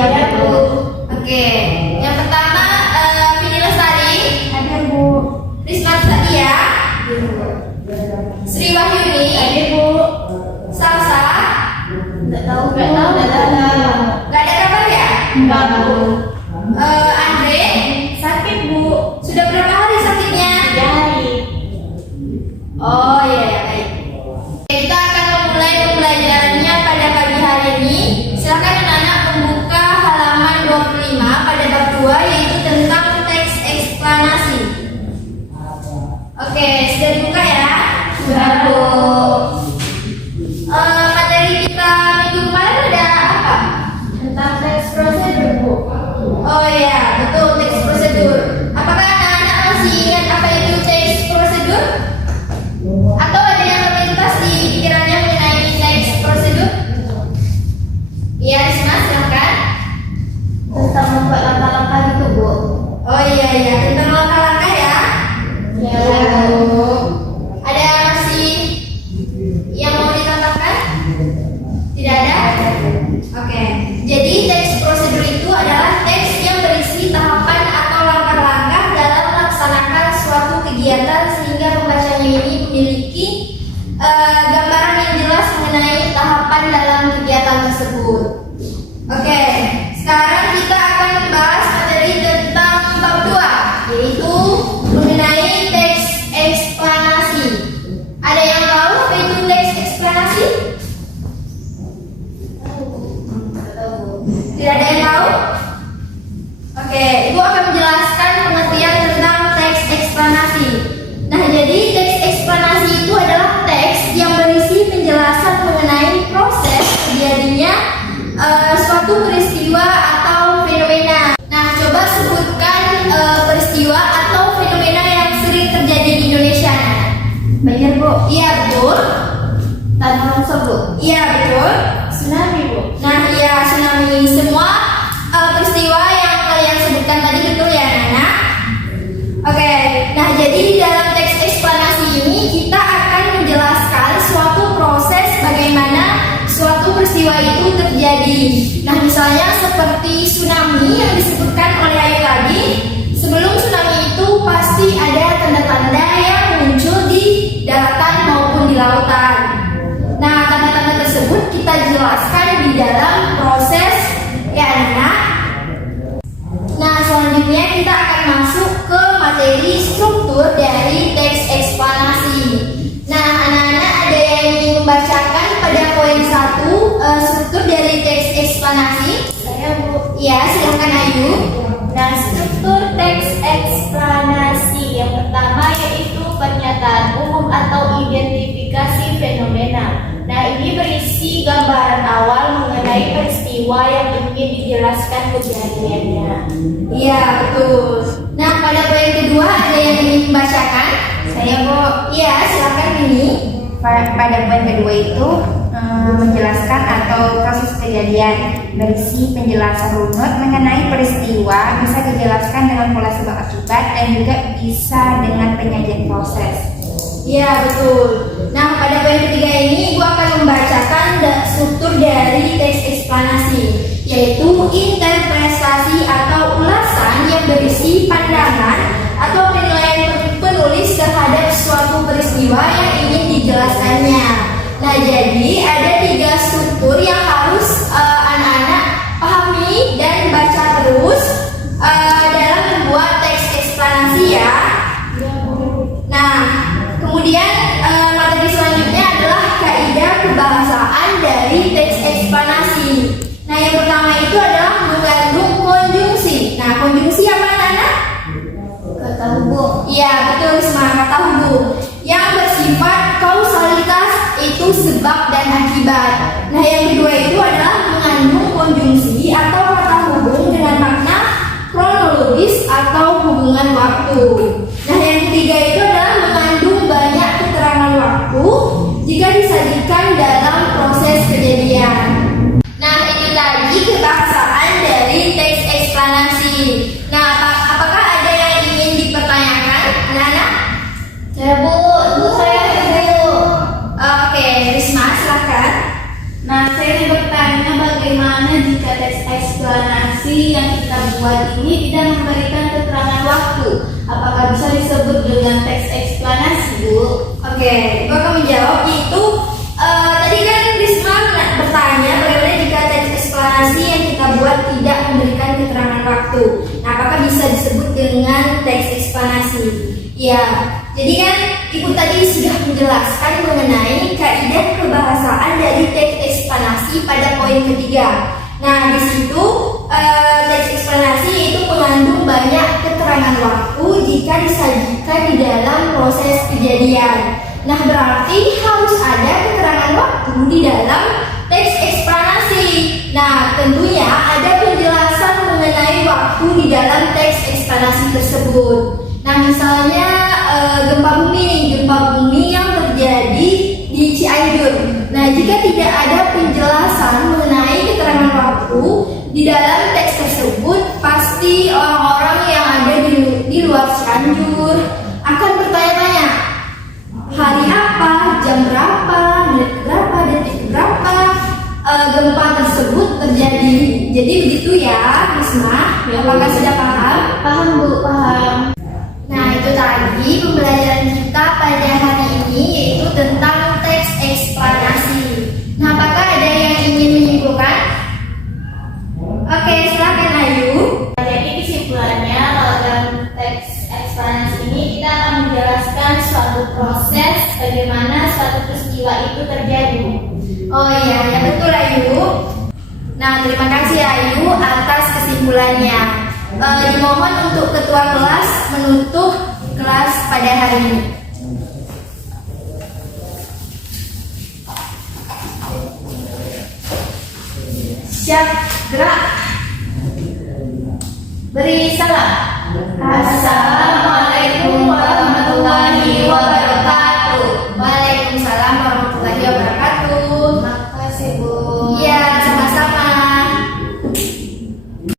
Ada Bu. Oke, yang pertama Vini Lestari. Ada Bu. Risma Sadia. Sri Wahyuni. Ada Bu. Salsa. Nggak tahu. Nggak ada kabar ya? Enggak Bu. Andre. Sakit Bu. Sudah berapa hari sakitnya? 3 hari. Oh iya ya, baik. Kita akan memulai pembelajarannya pada pagi hari ini. Silakan anak-anak membuka halaman 25 pada bab 2 yaitu tentang teks eksplanasi. Oke, sudah dibuka ya? Sudah Bu. Materi kita minggu kemarin ada apa? Tentang teks prosedur Bu. Oh iya, betul, teks prosedur. Apakah anak-anak masih ingat apa itu teks prosedur? Atau ada yang terlintas di pikirannya mengenai teks prosedur? Iya, Risma, silakan. Tentang membuat langkah-langkah gitu Bu. Oh iya, tentang langkah-langkah ya. Ya Bu. Ada masih yang mau ditambahkan? Tidak ada? Oke, jadi teks prosedur itu adalah teks yang berisi tahapan atau langkah-langkah dalam melaksanakan suatu kegiatan sehingga pembacanya ini memiliki gambaran yang jelas mengenai tahapan dalam kegiatan tersebut. Oke, sekarang kita akan membahas materi tentang bab 2 yaitu mengenai teks eksplanasi. Ada yang tahu apa itu teks eksplanasi? Tidak ada yang tahu? Oke, Ibu akan menjelaskan pengertian tentang teks eksplanasi. Nah, jadi teks eksplanasi itu adalah teks yang berisi penjelasan mengenai proses terjadinya suatu peristiwa atau fenomena. Nah, coba sebutkan peristiwa atau fenomena yang sering terjadi di Indonesia. Banjir Bu. Iya, betul. Tanah longsor Bu. Iya, betul. Tsunami Bu. Nah, iya, tsunami. Semua peristiwa yang kalian sebutkan tadi betul ya, Nana? Oke, nah jadi dalam teks eksplanasi ini kita akan menjelaskan suatu proses bagaimana suatu peristiwa itu terjadi. Nah, misalnya seperti tsunami yang disebutkan oleh Ayu tadi, sebelum tsunami itu pasti ada tanda-tanda yang muncul di daratan maupun di lautan. Nah, tanda-tanda tersebut kita jelaskan di dalam proses ya anak. Nah, selanjutnya kita akan masuk ke materi struktur dari teks eksplanasi. Nah, anak-anak ada yang ingin membacakan pada poin 1 struktur dari teks eksplanasi? Saya Bu. Ya, silakan Ayu. Nah, struktur teks eksplanasi yang pertama yaitu pernyataan umum atau identifikasi fenomena. Nah, ini berisi gambaran awal mengenai peristiwa yang ingin dijelaskan kejadiannya. Iya, betul. Nah, pada poin kedua ada yang ingin membacakan? Saya Bu. Iya, silakan ini. Pada poin kedua itu menjelaskan atau proses kejadian, berisi penjelasan runut mengenai peristiwa, bisa dijelaskan dengan pola sebab akibat dan juga bisa dengan penyajian proses. Iya, betul. Nah, pada poin ketiga ini Ibu akan membacakan struktur dari teks eksplanasi, yaitu interpretasi atau ulasan yang berisi pandangan atau penilaian penulis terhadap suatu peristiwa yang ingin dijelaskannya. Nah, jadi ada 3 struktur yang harus anak-anak pahami dan baca terus dalam membuat teks eksplanasi ya. Nah, kemudian materi selanjutnya adalah kaidah kebahasaan dari teks eksplanasi. Nah, yang pertama itu adalah mengandung konjungsi. Nah, konjungsi apa anak-anak? Kata hubung. Iya, betul, Risma, kata hubung yang bersifat kausalitas itu sebab dan akibat. Nah, yang kedua itu adalah mengandung konjungsi atau kata hubung dengan makna kronologis atau hubungan waktu. Nah, yang ketiga itu adalah mengandung banyak keterangan waktu jika disajikan dalam proses kejadian. Nah, itu tadi kebahasaan dari teks eksplanasi. Nah, apakah ada yang ingin dipertanyakan, anak-anak? Saya Bu. Bu saya Bu. Oke, Risma, silakan. bagaimana jika teks eksplanasi yang kita buat ini tidak memberikan keterangan waktu? Apakah bisa disebut dengan teks eksplanasi, Bu? Oke, Ibu akan menjawab itu tadi kan Risma bertanya bagaimana jika teks eksplanasi yang kita buat tidak memberikan keterangan waktu. Nah, apakah bisa disebut dengan teks eksplanasi? Ya, jadi kan Ibu tadi sudah menjelaskan mengenai kaidah kebahasaan dari teks eksplanasi pada poin ketiga. Nah, di situ teks eksplanasi itu mengandung banyak keterangan waktu jika disajikan di dalam proses kejadian. Nah, berarti harus ada keterangan waktu di dalam teks eksplanasi. Nah, tentunya ada penjelasan mengenai waktu di dalam teks eksplanasi tersebut. Nah, misalnya gempa bumi yang terjadi di Cianjur. Nah, jika tidak ada penjelasan mengenai keterangan waktu di dalam teks tersebut, pasti orang-orang yang ada di luar Cianjur akan bertanya-tanya, hari apa, jam berapa, menit berapa, detik berapa gempa tersebut terjadi. Jadi begitu ya, Risma. Apakah sudah paham? Paham, Bu, paham. Nah, itu tadi pembelajaran kita pada hari ini, yaitu tentang teks eksplanasi. Nah, apakah ada yang ingin menyimpulkan? Oke, silakan Ayu. Jadi kesimpulannya kalau dalam teks eksplanasi ini kita akan menjelaskan suatu proses bagaimana suatu peristiwa itu terjadi. Oh iya, ya betul Ayu. Nah, terima kasih Ayu atas kesimpulannya. Dimohon untuk ketua kelas menutup kelas pada hari ini. Siap, gerak. Beri salam.